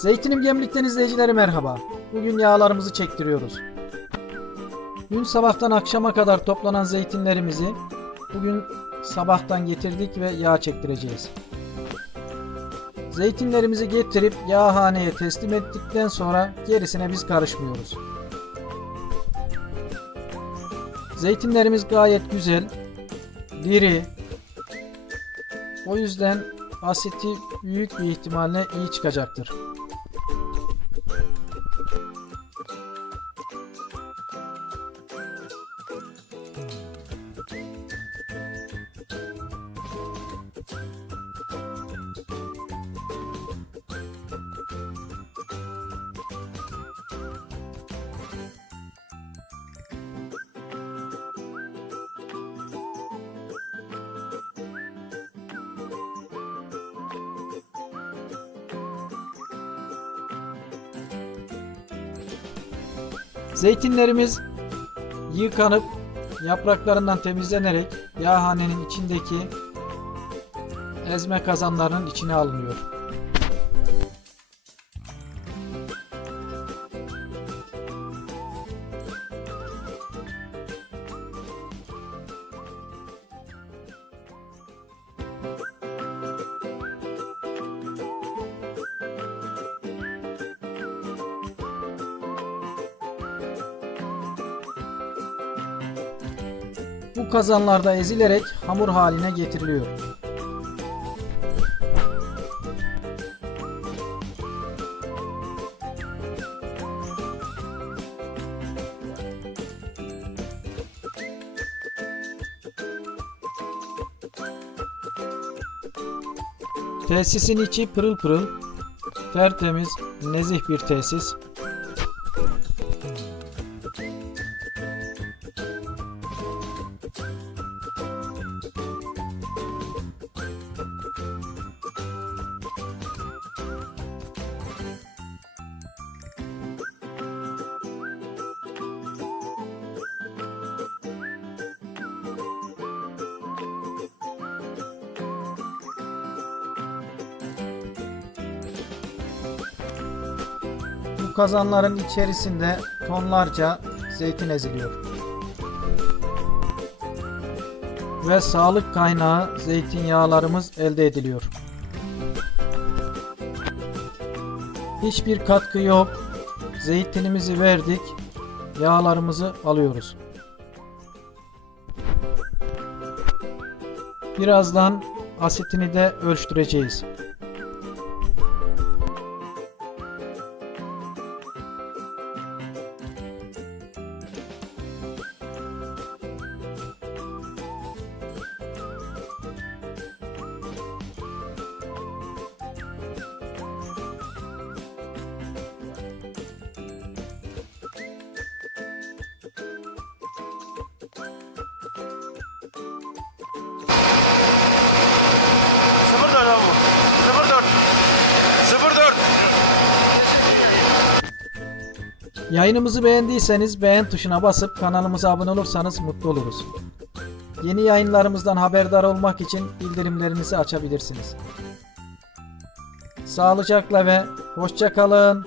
Zeytinim Gemlik'ten izleyicileri merhaba. Bugün yağlarımızı çektiriyoruz. Dün sabahtan akşama kadar toplanan zeytinlerimizi bugün sabahtan getirdik ve yağ çektireceğiz. Zeytinlerimizi getirip yağhaneye teslim ettikten sonra gerisine biz karışmıyoruz. Zeytinlerimiz gayet güzel, diri. O yüzden asiti büyük bir ihtimalle iyi çıkacaktır. Zeytinlerimiz yıkanıp yapraklarından temizlenerek yağhanenin içindeki ezme kazanlarının içine alınıyor. Bu kazanlarda ezilerek hamur haline getiriliyor. Tesisin içi pırıl pırıl, tertemiz, nezih bir tesis. Kazanların içerisinde tonlarca zeytin eziliyor. Ve sağlık kaynağı zeytinyağlarımız elde ediliyor. Hiçbir katkı yok. Zeytinimizi verdik. Yağlarımızı alıyoruz. Birazdan asitini de ölçtüreceğiz. Yayınımızı beğendiyseniz beğen tuşuna basıp kanalımıza abone olursanız mutlu oluruz. Yeni yayınlarımızdan haberdar olmak için bildirimlerinizi açabilirsiniz. Sağlıcakla ve hoşça kalın.